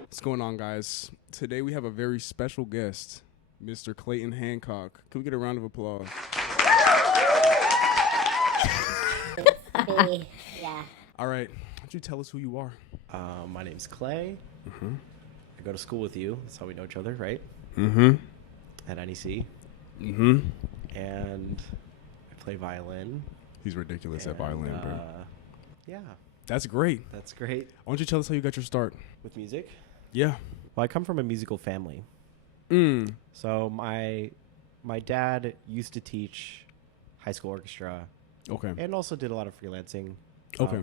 What's going on, guys? Today we have a very special guest, Mr. Clayton Hancock. Can we get a round of applause? Yeah. All right. Why don't you tell us who you are? My name's Clay. Mm-hmm. I go to school with you. That's how we know each other, right? Mm-hmm. At NEC. Mm-hmm. And I play violin. He's ridiculous at violin, bro. Yeah, That's great. that's great. Why don't you tell us how you got your start? With music? Yeah. Well, I come from a musical family. Mm. So my dad used to teach high school orchestra Okay. and also did a lot of freelancing. Okay.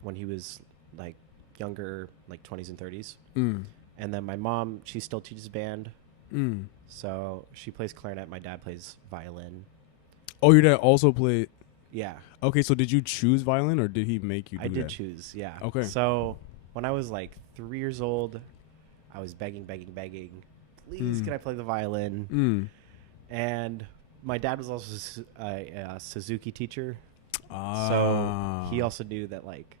When he was like younger, like 20s and 30s. Mm. And then my mom, she still teaches band. Mm. So she plays clarinet. My dad plays violin. Oh, your dad also played. Yeah. Okay, so did you choose violin or did he make you do I did that? choose, yeah. Okay. So when I was like 3 years old, I was begging, please, can I play the violin? Mm. And my dad was also a Suzuki teacher. Ah. So he also knew that like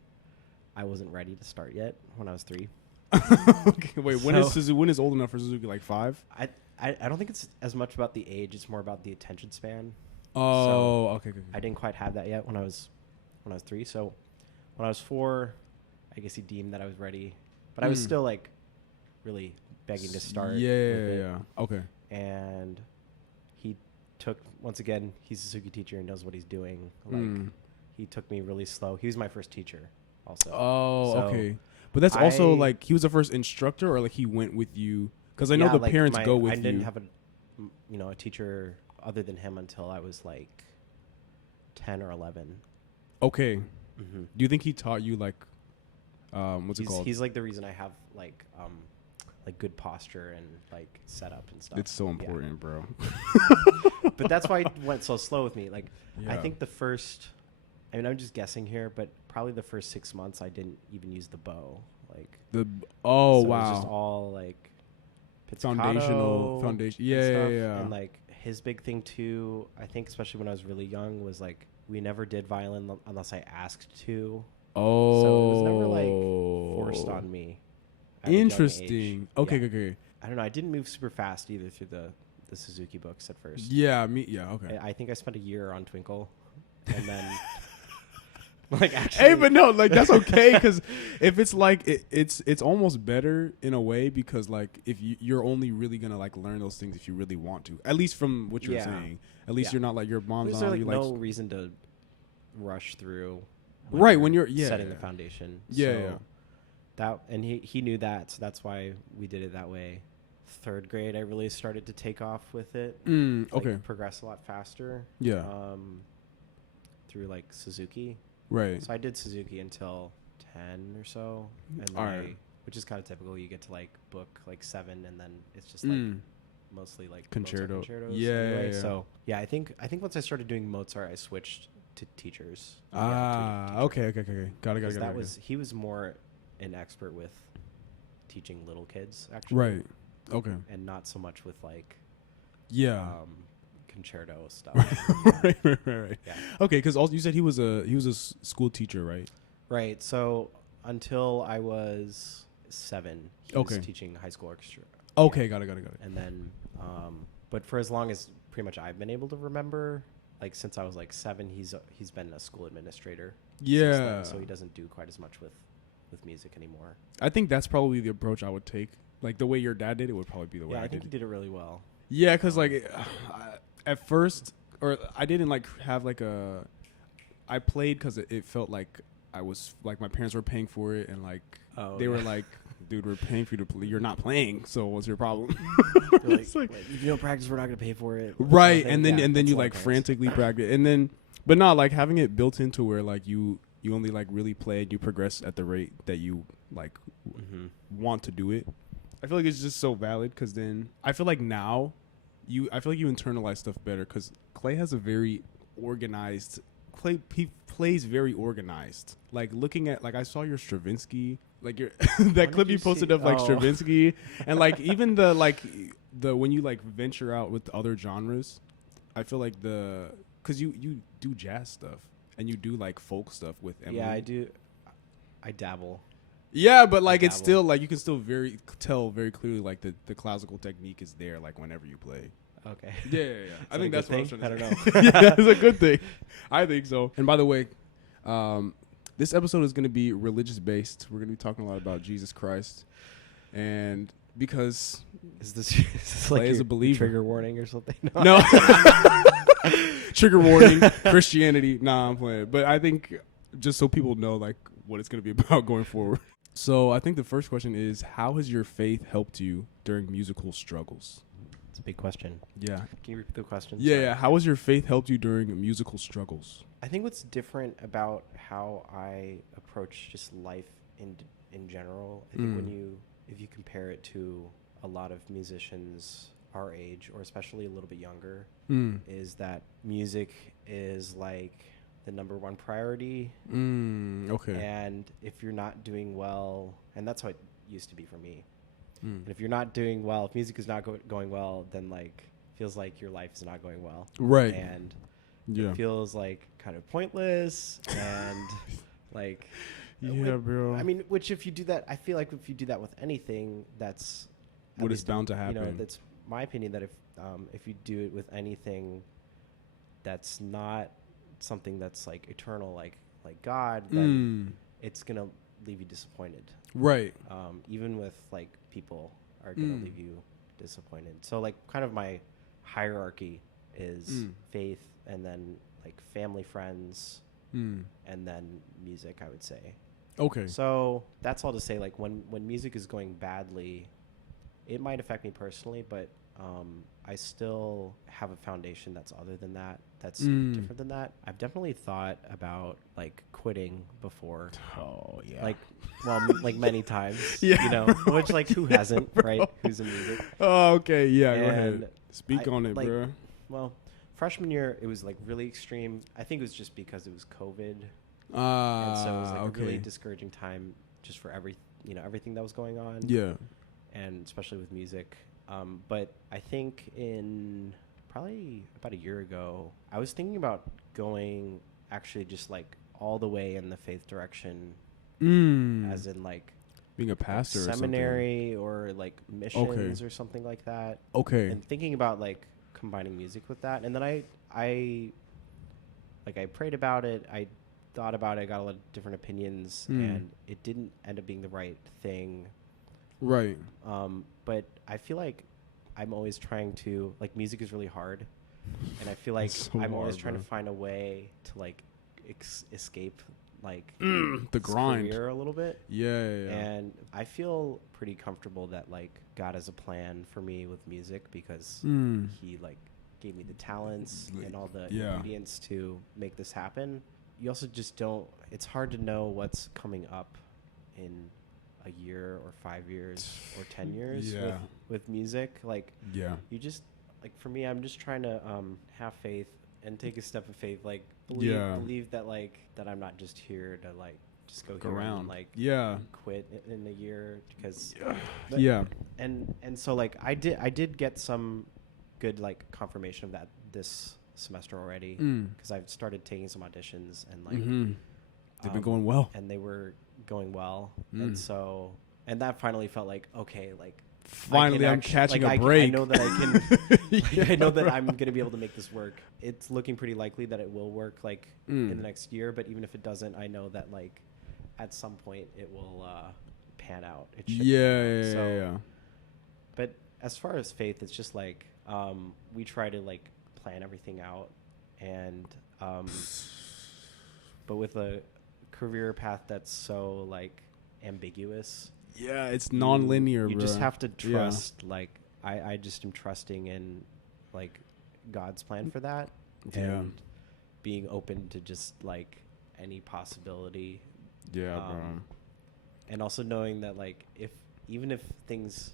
I wasn't ready to start yet when I was 3. Okay, wait, when is old enough for Suzuki? Like 5? I don't think it's as much about the age, it's more about the attention span. Oh, okay. I didn't quite have that yet when I was 3. So when I was 4, I guess he deemed that I was ready, but I was still like really begging to start. Yeah. Okay. And he took, once again, he's a Suzuki teacher and knows what he's doing. Like he took me really slow. He was my first teacher also. Oh, So okay. But that's also like he was the first instructor, or like he went with you, because I know the like parents go with you. I didn't have a teacher other than him until I was like 10 or 11. Okay. Mm-hmm. Do you think he taught you like what's it called? He's like the reason I have like good posture and like setup and stuff. It's so important, bro. But that's why it went so slow with me. Like I Yeah. think I'm just guessing here, but probably the first 6 months I didn't even use the bow. Like so It was just all like foundation. Yeah. And like his big thing too, I think especially when I was really young, was like we never did violin unless I asked to. Oh. So it was never like forced on me. At a young Interesting. age. Okay, Yeah. okay. I don't know. I didn't move super fast either through the Suzuki books at first. Yeah, okay. I think I spent a year on Twinkle, and then like actually. Hey, but no, like that's okay, because if it's like it's almost better in a way, because like if you're only really gonna like learn those things if you really want to, at least from what you're saying. At least you're not like your mom's There's on like you no like reason to rush through. when you're setting the foundation. Yeah, so yeah. That, and he knew that, so that's why we did it that way. 3rd grade, I really started to take off with it. Okay. Progress a lot faster. Yeah. Through like Suzuki. Right. So I did Suzuki until 10 or so, and then Alright. which is kind of typical. You get to like book like 7, and then it's just like mostly like Mozart concertos. Yeah, anyway. yeah. So yeah, I think once I started doing Mozart, I switched to teachers. Okay. Got it. He was more an expert with teaching little kids, actually. Right. Okay. And not so much with like concerto stuff. Right. Yeah. Okay, because also you said he was a school teacher, right? Right. So until I was 7, he was teaching high school orchestra. Okay, yeah. got it. And then, but for as long as pretty much I've been able to remember, like since I was like 7, he's been a school administrator. Yeah. Since then, so he doesn't do quite as much with music anymore. I think that's probably the approach I would take. Like the way your dad did it would probably be the way I think did. he did it really well. Yeah, because like at first, or I didn't like have like I played because it felt like I was like my parents were paying for it, and like they were like, dude, we're paying for you to play. You're not playing, so what's your problem? Like, if you don't practice, we're not going to pay for it. Right, and then you like frantically practice, and then but not like having it built into where like you only like really play and you progress at the rate that you like want to do it. I feel like it's just so valid, because then I feel like now I feel like you internalize stuff better, because Clay has a very organized. He plays very organized. Like looking at like I saw your Stravinsky, like your that clip you posted of like Stravinsky, and like even the when you like venture out with other genres, I feel like because you do jazz stuff and you do like folk stuff with Emily. Yeah, I do. dabble. Yeah, but like it's still like you can still tell very clearly like the classical technique is there like whenever you play. Okay. Yeah. I think that's what I'm trying to I don't know. yeah, it's a good thing. I think so. And by the way, this episode is going to be religious based. We're going to be talking a lot about Jesus Christ, and because is this like as a believer, trigger warning or something? No. Trigger warning. Christianity. Nah, I'm playing. But I think just so people know like what it's going to be about going forward. So I think the first question is, how has your faith helped you during musical struggles? It's a big question. Yeah. Can you repeat the question? Yeah. How has your faith helped you during musical struggles? I think what's different about how I approach just life in general, I think if you compare it to a lot of musicians our age, or especially a little bit younger, is that music is like the number one priority. Okay. And if you're not doing well, and that's how it used to be for me. And if you're not doing well, if music is not going well, then like feels like your life is not going well. Right. And it feels like kind of pointless and like bro. I mean, which if you do that, I feel like if you do that with anything, that's what is bound to happen. You know, that's my opinion, that if you do it with anything that's not something that's like eternal, like God, then it's gonna leave you disappointed. Right. Even with like people are gonna leave you disappointed. So like kind of my hierarchy is faith, and then like family, friends, and then music, I would say. Okay. So that's all to say, like when music is going badly, it might affect me personally, but I still have a foundation that's other than that, that's different than that. I've definitely thought about like quitting before. Oh yeah. Like, well, like many times. Yeah. You know, which like who hasn't, right? Who's in music? Oh, okay. Yeah. Go And ahead. Speak on it, like, bro. Well, freshman year it was like really extreme. I think it was just because it was COVID. And so it was like a really discouraging time just for everything that was going on. Yeah. And especially with music. But I think in probably about a year ago, I was thinking about going actually just like all the way in the faith direction, as in like being a pastor, like seminary, or like missions or something like that. Okay. And thinking about like combining music with that. And then I prayed about it. I thought about it. I got a lot of different opinions, and it didn't end up being the right thing. Right. But I feel like I'm always trying to, like, music is really hard, and I feel like I'm always trying to find a way to like escape like the grind career a little bit. Yeah. And I feel pretty comfortable that like God has a plan for me with music, because he like gave me the talents and all the ingredients to make this happen. You also just don't, it's hard to know what's coming up in a year or 5 years or 10 years with music. Like, you just, like, for me, I'm just trying to have faith and take a step of faith, like believe that like that I'm not just here to like just go around and like quit in a year, because and so like I did get some good like confirmation of that this semester already, because I've started taking some auditions, and like they've been going well, and they were going well, and so, and that finally felt like, okay, like finally I'm catching a break. I know that I can I know that I'm going to be able to make this work. It's looking pretty likely that it will work like in the next year, but even if it doesn't, I know that like at some point it will pan out. It should pan out. But as far as faith, it's just like we try to like plan everything out, and but with a career path that's so like ambiguous, it's non-linear. You just have to trust. Like I just am trusting in like God's plan for that, and being open to just like any possibility. And also knowing that like even if things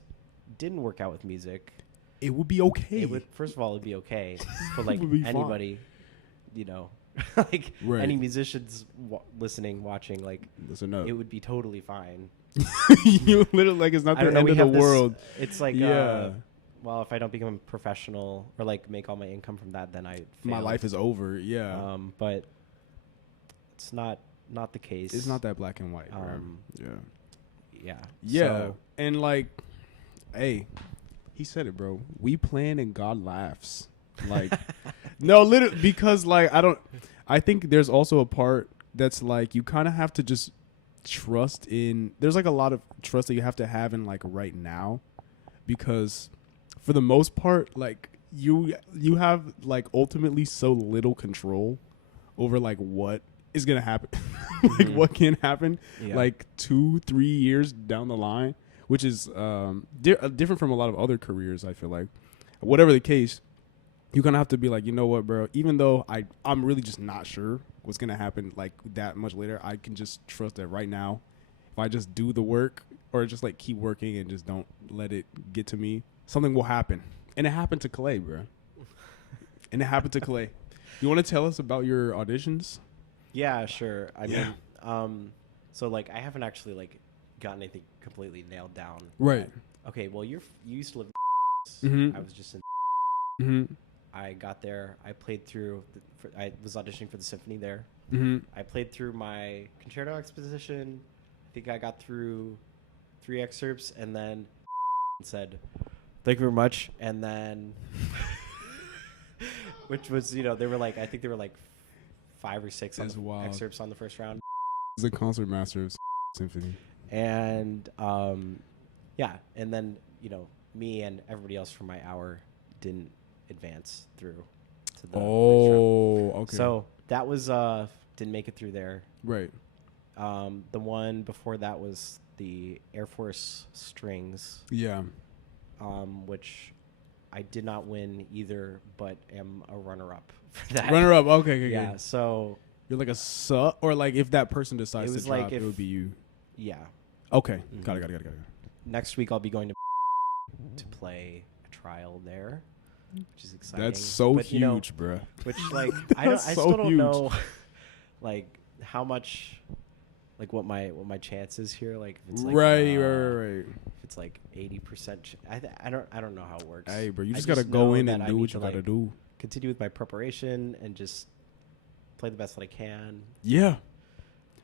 didn't work out with music, it would be okay. First of all, it'd be okay for like anybody, you know, like any musicians listening, watching, like listen up, it would be totally fine. You literally, like, it's not the end of the world. It's like well, if I don't become a professional or like make all my income from that, then my life is over. But it's not not the case. It's not that black and white. Yeah. So, and like, hey, he said it, bro. We plan and God laughs. Like, no, literally, because like I think there's also a part that's like you kind of have to just trust in. There's like a lot of trust that you have to have in like right now, because for the most part, like you have like ultimately so little control over like what is gonna happen, like what can happen, like 2-3 years down the line, which is different from a lot of other careers. I feel like, whatever the case, you're gonna have to be like, you know what, bro, even though I'm really just not sure what's gonna happen like that much later, I can just trust that right now, if I just do the work or just like keep working and just don't let it get to me, something will happen. And it happened to Clay, bro. And it happened to Clay. You want to tell us about your auditions? Yeah, sure. I mean, so like I haven't actually like gotten anything completely nailed down. Right. Okay, well you used to live in I was just in Mm-hmm. I got there. I played through. I was auditioning for the symphony there. Mm-hmm. I played through my concerto exposition. I think I got through 3 excerpts, and then said, "Thank you very much." And then, which was, they were like, I think there were like 5 or 6 excerpts on the first round. He's a concert master of symphony. And and then me and everybody else from my hour didn't advance through to the next round. Okay. So that was didn't make it through there. Right. The one before that was the Air Force strings. Yeah. Which I did not win either, but am a runner-up for that. Runner-up. Okay. Yeah. So you're like a sub, or like if that person decides to drop, it would be you. Yeah. Okay. Got it. Next week I'll be going to play a trial there, which is exciting. That's so huge, bro. Which like I still don't know, like how much, like what my chances here. Like if it's like right. If it's like 80%, I don't know how it works. Hey, bro, you just gotta go in and do what you gotta do. Continue with my preparation and just play the best that I can. Yeah.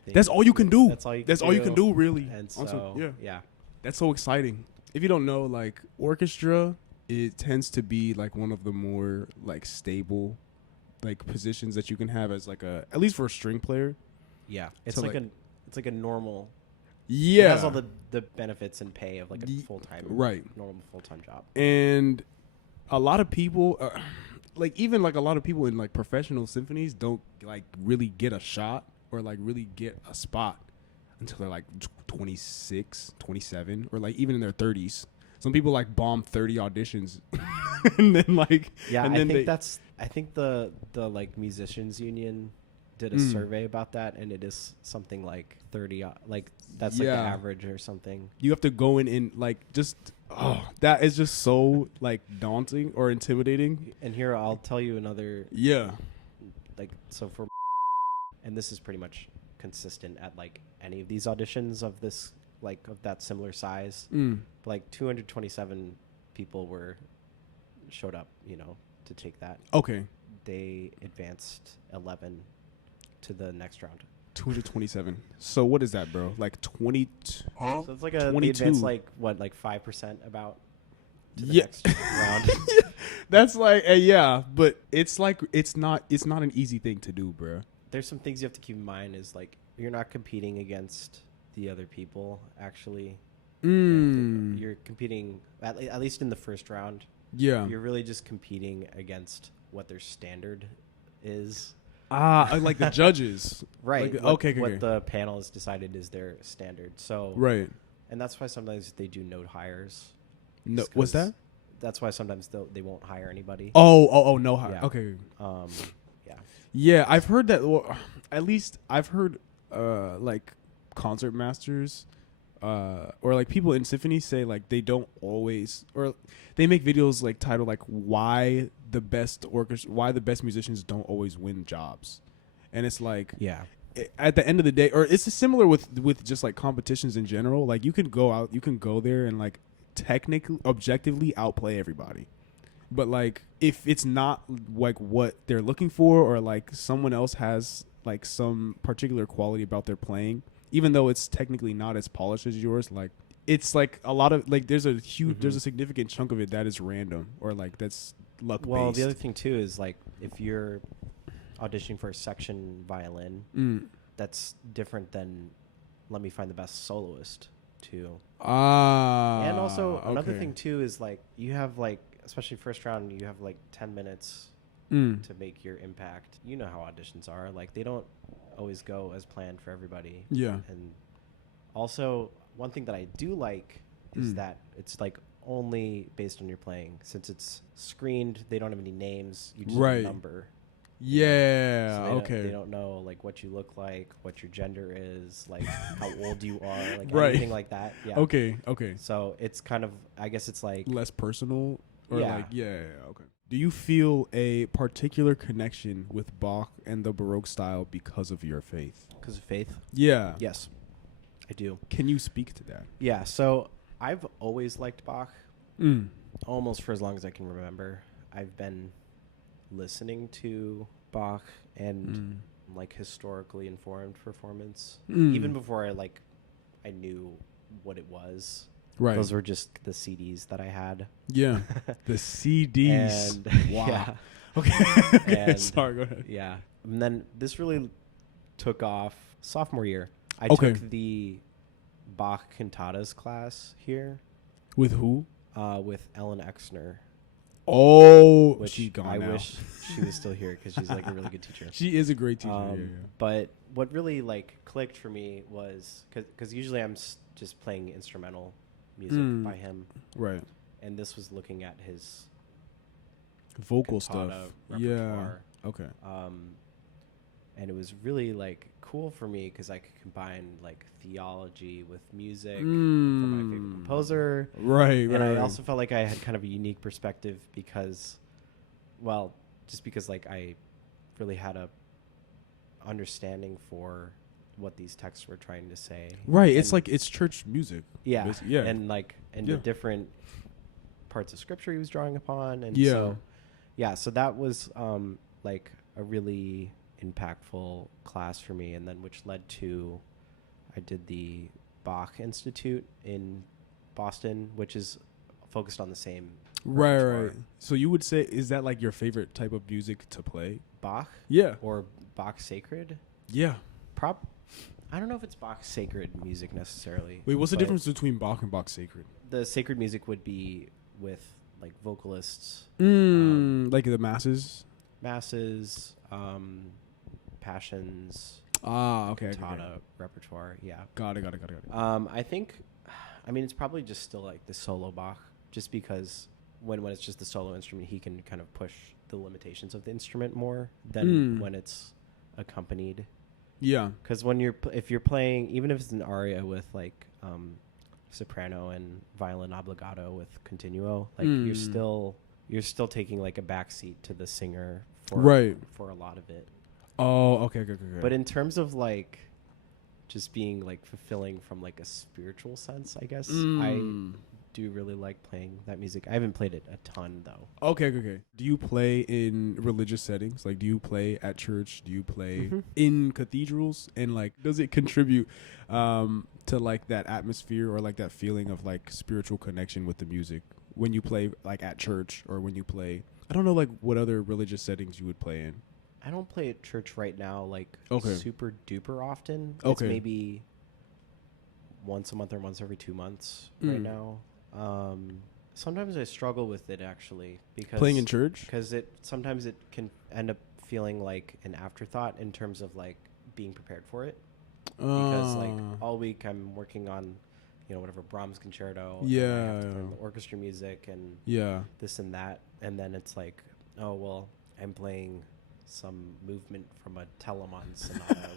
That's all you can do. That's all you can do, really. And so, yeah. That's so exciting. If you don't know, like, orchestra, it tends to be, like, one of the more, like, stable, like, positions that you can have as, like, at least for a string player. Yeah. It's like a normal. Yeah. It has all the benefits and pay of, like, a full-time. Right. Normal full-time job. And a lot of people, like, even, like, a lot of people in, like, professional symphonies don't, like, really get a shot or like really get a spot until they're like 26, 27, or like even in their 30s. Some people like bomb 30 auditions and then like I think the like musicians union did a survey about that, and it is something like 30 like that's like the average or something. You have to go in and like just that is just so like daunting or intimidating. And here I'll tell you another like so for and this is pretty much consistent at like any of these auditions of this like of that similar size. Like 227 people showed up, to take that. Okay. They advanced 11 to the next round. 227. So what is that, bro? Like 20? So it's like they advanced like what, like 5% about to the next round. That's like but it's like it's not an easy thing to do, bro. There's some things you have to keep in mind is like you're not competing against the other people actually. You're competing at least in the first round. Yeah. You're really just competing against what their standard is. Like the judges. Right. Like, what the panel has decided is their standard. So right. And that's why sometimes they do no hires. No, what's that? That's why sometimes they won't hire anybody. Oh, no hire. Yeah. Okay. Yeah, I've heard that. Well, at least I've heard like concert masters or like people in symphonies say like they don't always, or they make videos like titled like why the best musicians don't always win jobs, and it's like at the end of the day, or it's similar with just like competitions in general. Like you can go there and like technically objectively outplay everybody. But like if it's not like what they're looking for, or like someone else has like some particular quality about their playing, even though it's technically not as polished as yours. Like it's like a lot of like there's a huge there's a significant chunk of it that is random or like that's luck based. Well, the other thing too is like if you're auditioning for a section violin, that's different than let me find the best soloist too. And also another thing too is like you have like, especially first round, you have like 10 minutes to make your impact. You know how auditions are. Like they don't always go as planned for everybody. Yeah. And also one thing that I do like is that it's like only based on your playing. Since it's screened, they don't have any names. You just have a number. Yeah. So they don't know like what you look like, what your gender is, like how old you are, like anything like that. Yeah. Okay. So it's kind of, I guess it's like less personal or like okay. Do you feel a particular connection with Bach and the Baroque style because of your faith? Because of faith? Yeah. Yes, I do. Can you speak to that? Yeah. So I've always liked Bach, almost for as long as I can remember. I've been listening to Bach and like historically informed performance even before I knew what it was. Right. Those were just the CDs that I had. Yeah. The CDs. And wow. Yeah. Okay. And sorry, go ahead. Yeah. And then this really took off sophomore year. I took the Bach cantatas class here. With who? With Ellen Exner. Oh, which she's gone I now. wish she was still here because she's like a really good teacher. She is a great teacher. But what really like clicked for me was because usually I'm just playing instrumental music by him, right? And this was looking at his vocal stuff. Repertoire. Yeah. Okay. And it was really like cool for me because I could combine like theology with music from my favorite composer. Right. And I also felt like I had kind of a unique perspective because, well, just because like I really had a understanding for what these texts were trying to say. Right. And it's like it's church music. Yeah. Basically. Yeah. And like the different parts of scripture he was drawing upon. And so that was like a really impactful class for me, and then which led to I did the Bach Institute in Boston, which is focused on the same right. So you would say, is that like your favorite type of music to play? Bach? Yeah. Or Bach sacred? Yeah. I don't know if it's Bach sacred music necessarily. Wait, what's the difference between Bach and Bach sacred? The sacred music would be with like vocalists. Like the masses? Passions. Okay. Cantata repertoire. Yeah. Got it. I think, it's probably just still like the solo Bach, just because when it's just the solo instrument, he can kind of push the limitations of the instrument more than when it's accompanied. Yeah. Because if you're playing, even if it's an aria with like soprano and violin obbligato with continuo, like you're still taking like a backseat to the singer for a lot of it. Oh, okay. But in terms of like just being like fulfilling from like a spiritual sense, I guess I do really like playing that music. I haven't played it a ton though. Okay. Do you play in religious settings? Like, do you play at church? Do you play in cathedrals? And like, does it contribute to like that atmosphere or like that feeling of like spiritual connection with the music when you play like at church or when you play? I don't know like what other religious settings you would play in. I don't play at church right now, like super duper often. Okay. It's maybe once a month or once every 2 months right now. Sometimes I struggle with it actually because playing in church, because sometimes it can end up feeling like an afterthought in terms of like being prepared for it. Because like all week I'm working on, whatever Brahms concerto. And I have to learn the orchestra music and this and that, and then it's like, oh well, I'm playing some movement from a Telemann sonata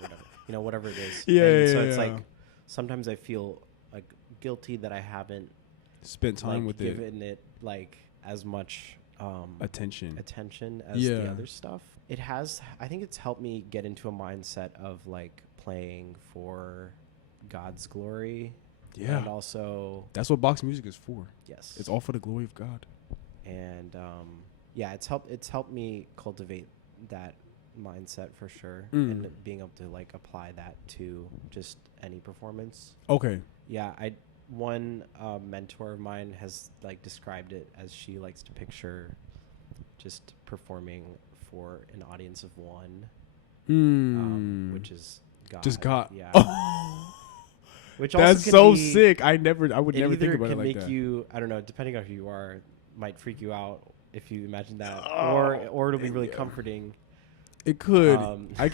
or whatever it is. So it's like sometimes I feel like guilty that I haven't spent time with given it like as much attention as the other stuff. I think it's helped me get into a mindset of like playing for God's glory. Yeah. And also that's what Bach's music is for. Yes. It's all for the glory of God. And it's helped me cultivate that mindset for sure, and being able to like apply that to just any performance. Okay. Yeah, one mentor of mine has like described it as she likes to picture just performing for an audience of one, which is God. Just God. Yeah. Oh. Which that's so sick. I would never think about it like that. Make you, I don't know, depending on who you are, might freak you out if you imagine that, or it'll be really comforting. It could. I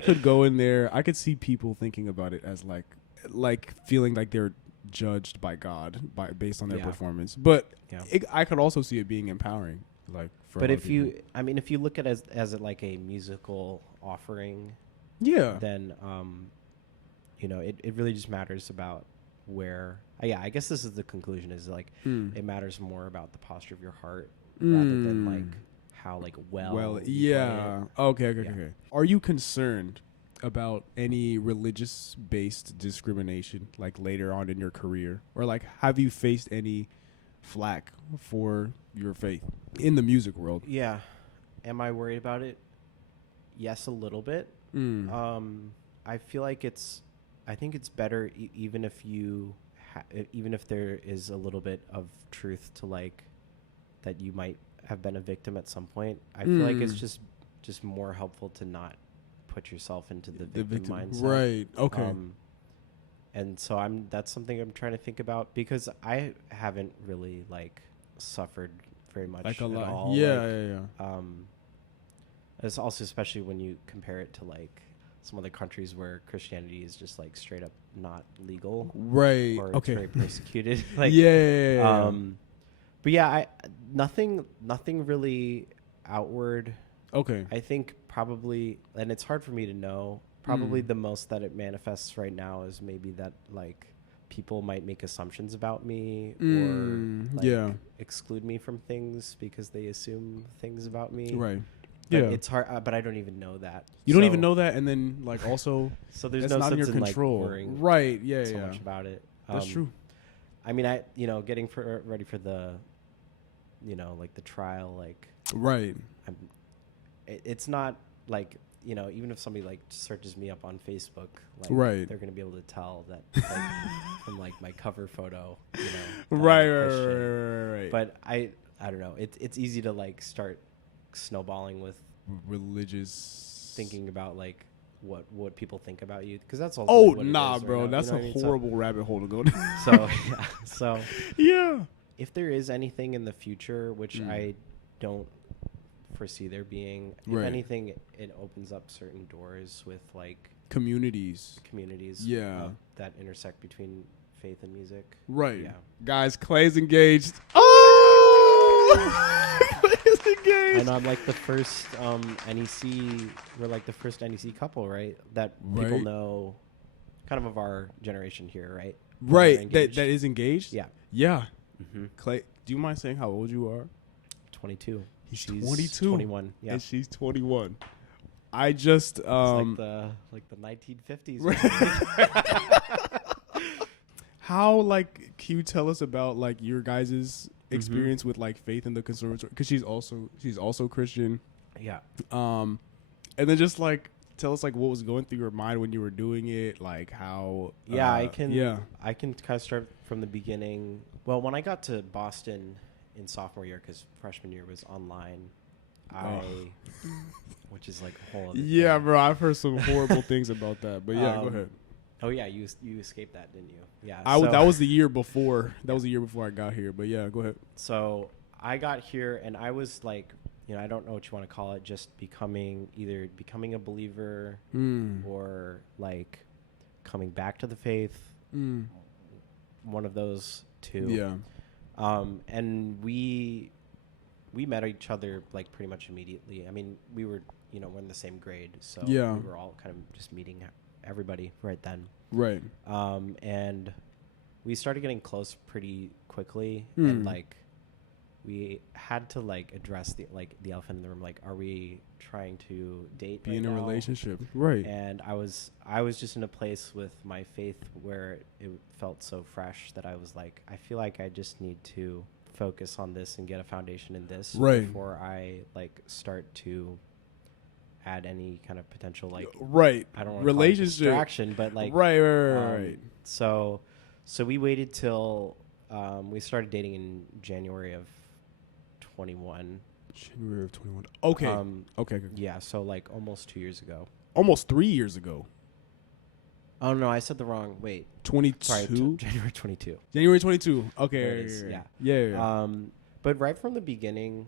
could go in there. I could see people thinking about it as like feeling like they're judged by God based on their performance. But I could also see it being empowering. Like, but if you look at it as like a musical offering, then it really just matters about where. I guess this is the conclusion. Is like it matters more about the posture of your heart rather than like how like well. Yeah. Okay. Are you concerned about any religious-based discrimination, like later on in your career, or like have you faced any flack for your faith in the music world? Yeah. Am I worried about it? Yes, a little bit. I feel like I think it's better even if you even if there is a little bit of truth to like that you might have been a victim at some point. I feel like it's just more helpful to not put yourself into the victim mindset. Right. Okay. And so that's something I'm trying to think about, because I haven't really like suffered very much like a at lot. all. Yeah. It's also especially when you compare it to like some other countries where Christianity is just like straight up not legal. Right. Or it's very persecuted. Like But yeah, nothing really outward. Okay. I think probably, and it's hard for me to know, probably the most that it manifests right now is maybe that like people might make assumptions about me or like exclude me from things because they assume things about me. Right. But it's hard, but I don't even know that. You don't even know that, and then like also, so there's no not sense in your control. Like worrying right? So much about it. That's true. I mean, getting ready for the, like the trial, like right. It's not like even if somebody like searches me up on Facebook, like they're gonna be able to tell that like, from like my cover photo, right. But I don't know. It's easy to like start snowballing with religious thinking about like what people think about you, because that's all. Oh nah, bro, right that's a horrible rabbit hole to go down. So yeah. If there is anything in the future, which I don't foresee there being, if anything, it opens up certain doors with like communities that intersect between faith and music. Right. Yeah. Guys, Clay's engaged. Clay's engaged. And I'm like the first NEC. We're like the first NEC couple, right? That people know, kind of our generation here, right? Right. That is engaged. Yeah. Yeah. Clay, do you mind saying how old you are? 22. She's 22. 21. Yeah. And she's 21. I just it's like the 1950s. How like can you tell us about like your guys' experience with like faith in the conservatory? Because she's also Christian. Yeah. And then just like tell us like what was going through your mind when you were doing it, like how. I can kind of start from the beginning. Well, when I got to Boston in sophomore year, because freshman year was online, which is like a whole other thing. Bro, I've heard some horrible things about that, but go ahead. Oh yeah, you escaped that, didn't you? Yeah, that was the year before. That was the year before I got here, but yeah, go ahead. So I got here and I was like, I don't know what you want to call it, just becoming a believer or like coming back to the faith. One of those two. Yeah. And we met each other like pretty much immediately. I mean, we were, we're in the same grade, so we were all kind of just meeting everybody right then. Right. And we started getting close pretty quickly, and like we had to like address the elephant in the room. Like, are we trying to date? Be in a relationship, right? And I was just in a place with my faith where it felt so fresh that I was like, I feel like I just need to focus on this and get a foundation in this before I like start to add any kind of potential like right. I don't want to relationship distraction, but like right. So we waited till we started dating in January of 21. January of 21. Okay. Okay. Yeah, so like almost 2 years ago. Almost 3 years ago. Oh no, I said the wrong. Wait. 22. Sorry, January 22. January 22. Okay. There it is, Yeah. But right from the beginning,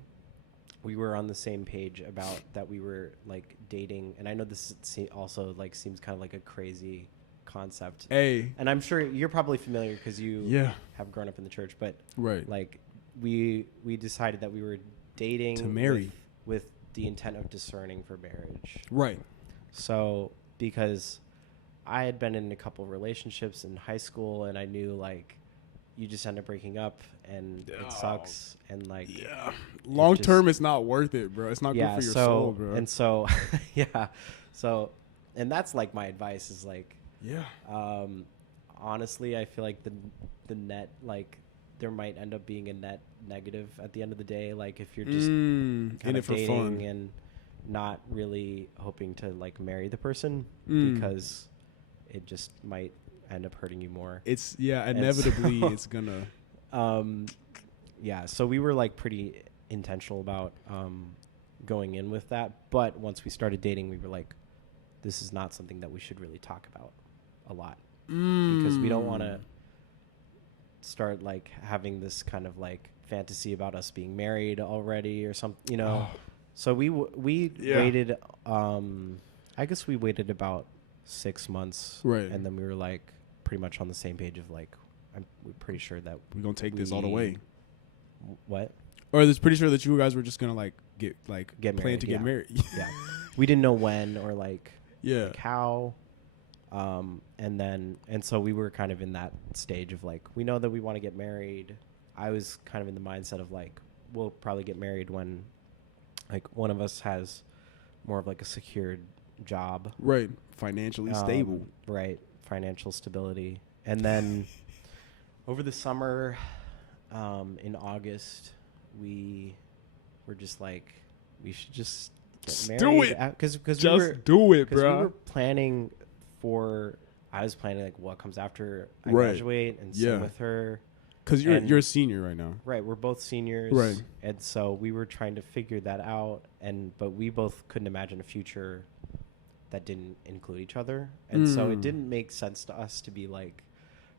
we were on the same page about that we were like dating, and I know this also like seems kind of like a crazy concept. Hey. And I'm sure you're probably familiar because you have grown up in the church, but right. like we decided that we were dating to marry with the intent of discerning for marriage. Right. So because I had been in a couple relationships in high school, and I knew like you just end up breaking up and it sucks, and like long term it's not worth it, bro. It's not good for your soul, bro. And so and that's like my advice is like honestly, I feel like the net, like there might end up being a net negative at the end of the day, like if you're just kind of dating and not really hoping to like marry the person because it just might end up hurting you more. It's inevitably so, it's gonna so we were like pretty intentional about going in with that, but once we started dating we were like, this is not something that we should really talk about a lot because we don't want to start like having this kind of like fantasy about us being married already or something, you know. So we waited I guess we waited about 6 months, right? And then we were like pretty much on the same page of like we're pretty sure that we're gonna take this all the way. What? Or it's pretty sure that you guys were just gonna like get married, plan to get married. Yeah. We didn't know when or like like how. And so we were kind of in that stage of like, we know that we want to get married. I was kind of in the mindset of like, we'll probably get married when like one of us has more of like a secured job. Right. Financially stable. Right. Financial stability. And then over the summer, in August, we were just like, we should just get married. Do it. Because do it, bro. We were planning I was planning like what comes after I graduate and same with her. Because you're a senior right now. Right, we're both seniors. Right. And so we were trying to figure that out, but we both couldn't imagine a future that didn't include each other. And so it didn't make sense to us to be like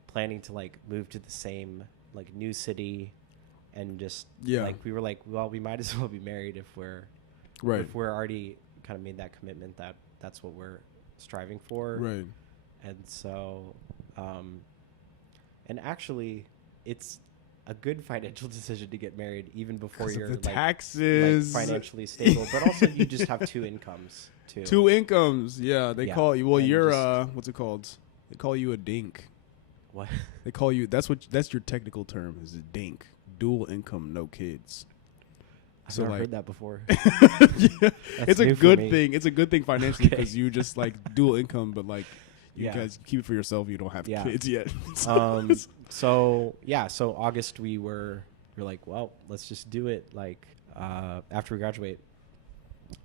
planning to like move to the same like new city and just like we were like, well, we might as well be married if we're already kind of made that commitment that that's what we're striving for. Right. And so and actually it's a good financial decision to get married even before you're the taxes, like financially stable, but also you just have two incomes too. Two incomes. Yeah. They call you, well, you're what's it called? They call you a dink. What? They call you, that's your technical term, is a dink. Dual income, no kids. I've never heard that before. It's a good thing. It's a good thing financially because you just like dual income, but like you guys keep it for yourself. You don't have kids yet. So August we were like, well, let's just do it like after we graduate.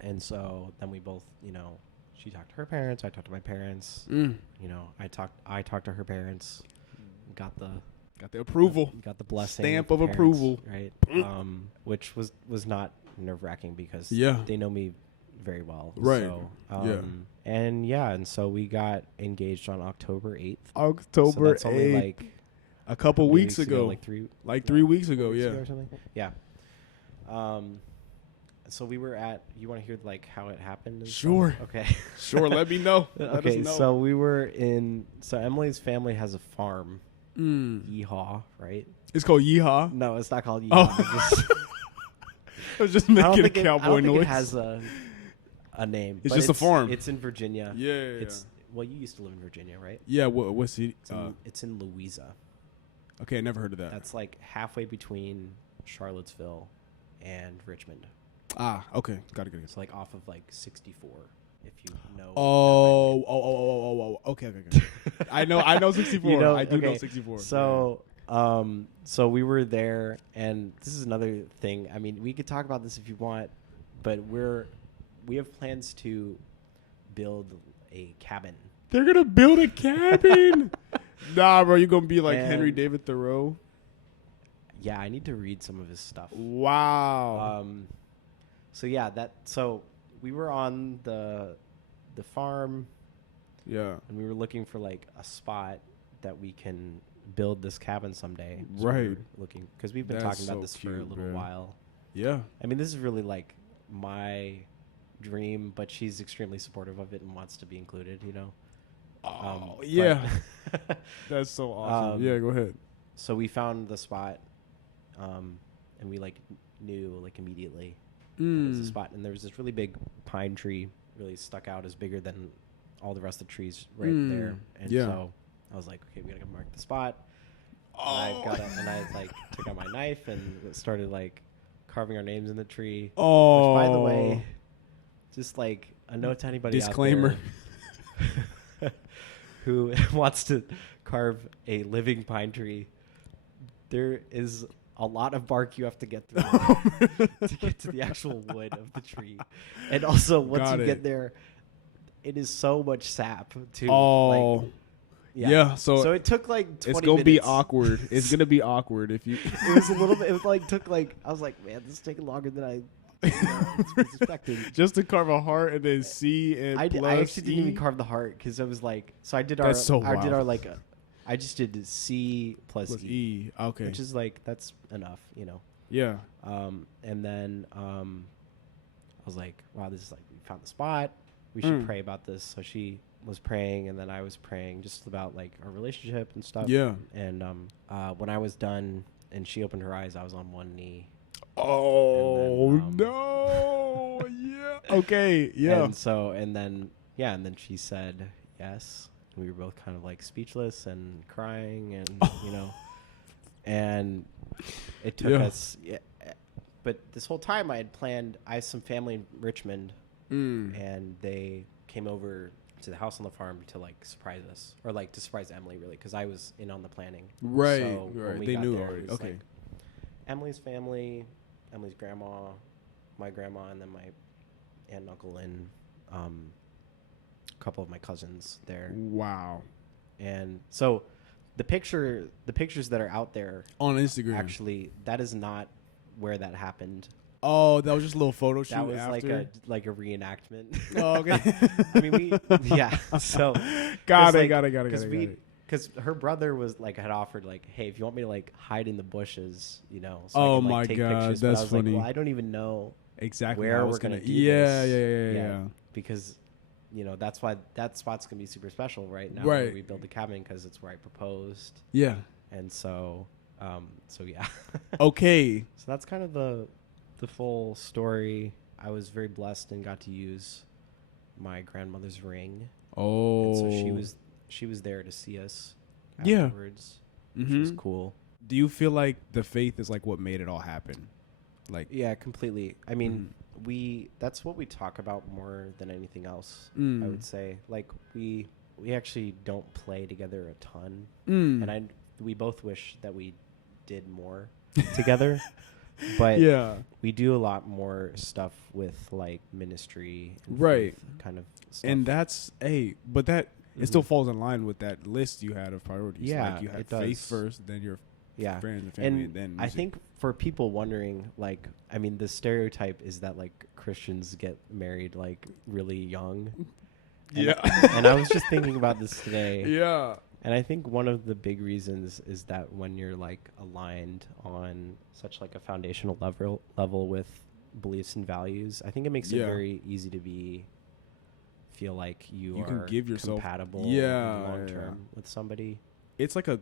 And so then we both, she talked to her parents, I talked to my parents. I talked to her parents, got the approval, got the blessing, stamp of approval, right? Which was not nerve-wracking because they know me very well, right? So, and so we got engaged on October 8th. October 8th. So that's only like a couple weeks ago, like 3 weeks ago, or something. Yeah. So we were at. You want to hear like how it happened? Sure. Okay. Sure. Let me know. Okay. So we were in. So Emily's family has a farm. Yeehaw, right? It's called Yeehaw. No, it's not called Yeehaw. Oh. I was just making a cowboy noise. It has a name. It's just a farm. It's in Virginia. Yeah. Well, you used to live in Virginia, right? Yeah. What city? It's in Louisa. Okay, I never heard of that. That's like halfway between Charlottesville and Richmond. Ah, okay. Got it. It's like off of like 64, if you know. Oh. Okay. I know 64. I do know 64. So, so we were there, and this is another thing. I mean, we could talk about this if you want, but we're we have plans to build a cabin. They're gonna build a cabin. Nah, bro, you're gonna be like Henry David Thoreau. Yeah, I need to read some of his stuff. Wow. So we were on the farm. Yeah. And we were looking for like a spot that we can build this cabin someday. So right. We looking because we've been talking about this for a little while. Yeah. I mean, this is really like my dream, but she's extremely supportive of it and wants to be included, you know? Oh, yeah. That's so awesome. Yeah, go ahead. So we found the spot, and we like knew like immediately it was the spot. And there was this really big pine tree, really stuck out as bigger than all the rest of the trees right there. And so I was like, okay, we gotta go mark the spot. Oh. And I like took out my knife and started like carving our names in the tree. Oh. Which, by the way, just like a note to anybody disclaimer out there who wants to carve a living pine tree. There is a lot of bark you have to get through to get to the actual wood of the tree. And also, once you get there, it is so much sap to like, yeah. So it took like 20 it's gonna minutes. be awkward. It's gonna be awkward if you. It was a little bit. It was like took like I was like, man, this is taking longer than I expected. Just to carve a heart and then C and I plus actually didn't even carve the heart because I was like, so I did our. That's so I did wild. our like. I just did C plus E. Okay. Which is like that's enough, you know. Yeah. And then I was like, wow, this is like we found the spot. We should pray about this. So she was praying, and then I was praying just about like our relationship and stuff. Yeah. And when I was done and she opened her eyes, I was on one knee. Oh no! Yeah. Okay. Yeah. And then she said yes. We were both kind of like speechless and crying, and you know, and it took us. Yeah, but this whole time I had some family in Richmond, and they came over to the house on the farm to like surprise us, or like to surprise Emily, really, because I was in on the planning. Right. So right. They knew already. Okay. Like Emily's family, Emily's grandma, my grandma, and then my aunt and uncle and couple of my cousins there. Wow. And so the pictures that are out there on Instagram, actually, that is not where that happened. Oh, that was just a little photo shoot. That was after? like a reenactment. Oh, okay. I mean, so got it. Because her brother was like had offered like, hey, if you want me to like hide in the bushes, you know. So oh I can, like, my take god, pictures. that's but I was funny. Like, well, I don't even know exactly where we're gonna do this. Yeah. Because you know that's why that spot's gonna be super special right now. Right. Where we build the cabin because it's where I proposed. Yeah. And so yeah. Okay. So that's kind of the full story. I was very blessed and got to use my grandmother's ring. Oh. And so she was there to see us afterwards. Which was cool. Do you feel like the faith is like what made it all happen? Like yeah, completely. I mean, that's what we talk about more than anything else. I would say like we actually don't play together a ton, and we both wish that we did more together. But we do a lot more stuff with like ministry, and right? Kind of stuff. And that's but that it still falls in line with that list you had of priorities. Yeah, like you had faith first, then your friends and family, and then music. I think for people wondering, like, I mean, the stereotype is that like Christians get married like really young. And I was just thinking about this today. Yeah. And I think one of the big reasons is that when you're like aligned on such like a foundational level with beliefs and values, I think it makes it very easy to feel like you are can give yourself compatible long term with somebody. It's like a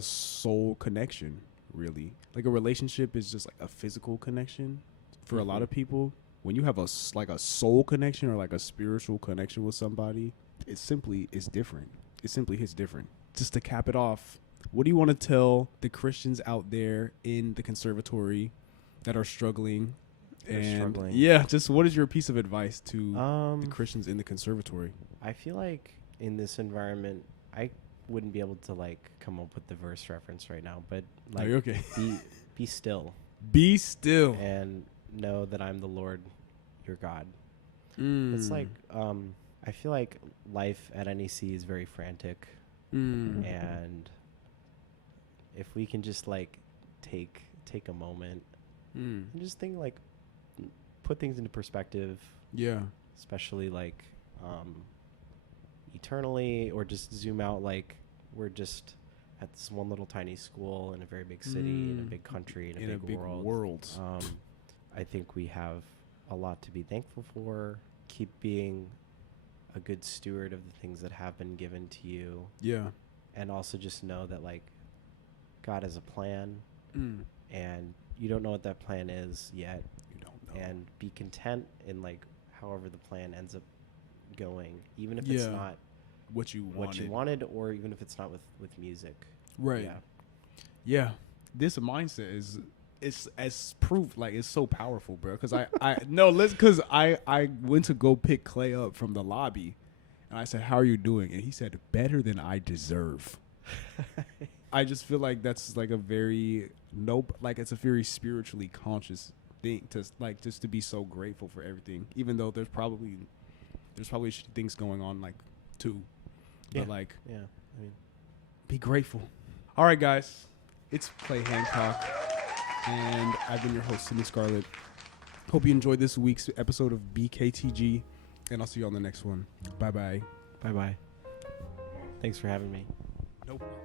soul connection, really. Like a relationship is just like a physical connection for a lot of people. When you have a soul connection or like a spiritual connection with somebody, it simply is different. It simply hits different. Just to cap it off, what do you want to tell the Christians out there in the conservatory that are struggling? Just what is your piece of advice to the Christians in the conservatory? I feel like in this environment, I wouldn't be able to like come up with the verse reference right now, but like, okay? Be still. Be still. And know that I'm the Lord, your God. It's like I feel like life at NEC is very frantic, and if we can just like take a moment and just think, like, put things into perspective. Yeah. Especially like eternally, or just zoom out, like we're just at this one little tiny school in a very big city, in a big country, in a big world. I think we have a lot to be thankful for. Keep being a good steward of the things that have been given to you. Yeah. And also just know that, like, God has a plan, and you don't know what that plan is yet. You don't know. And be content in, like, however the plan ends up going, even if it's not what you wanted, or even if it's not with music. Right. Yeah. This mindset it's as proof, like, it's so powerful, bro. Because I went to go pick Clay up from the lobby, and I said, "How are you doing?" And he said, "Better than I deserve." I just feel like that's like a very it's a very spiritually conscious thing to, like, just to be so grateful for everything, even though there's probably things going on, like, too. But like, I mean, be grateful. All right, guys, it's Clay Hancock, and I've been your host, Sidney Scarlett. Hope you enjoyed this week's episode of BKTG, and I'll see you on the next one. Bye bye. Thanks for having me. No problem.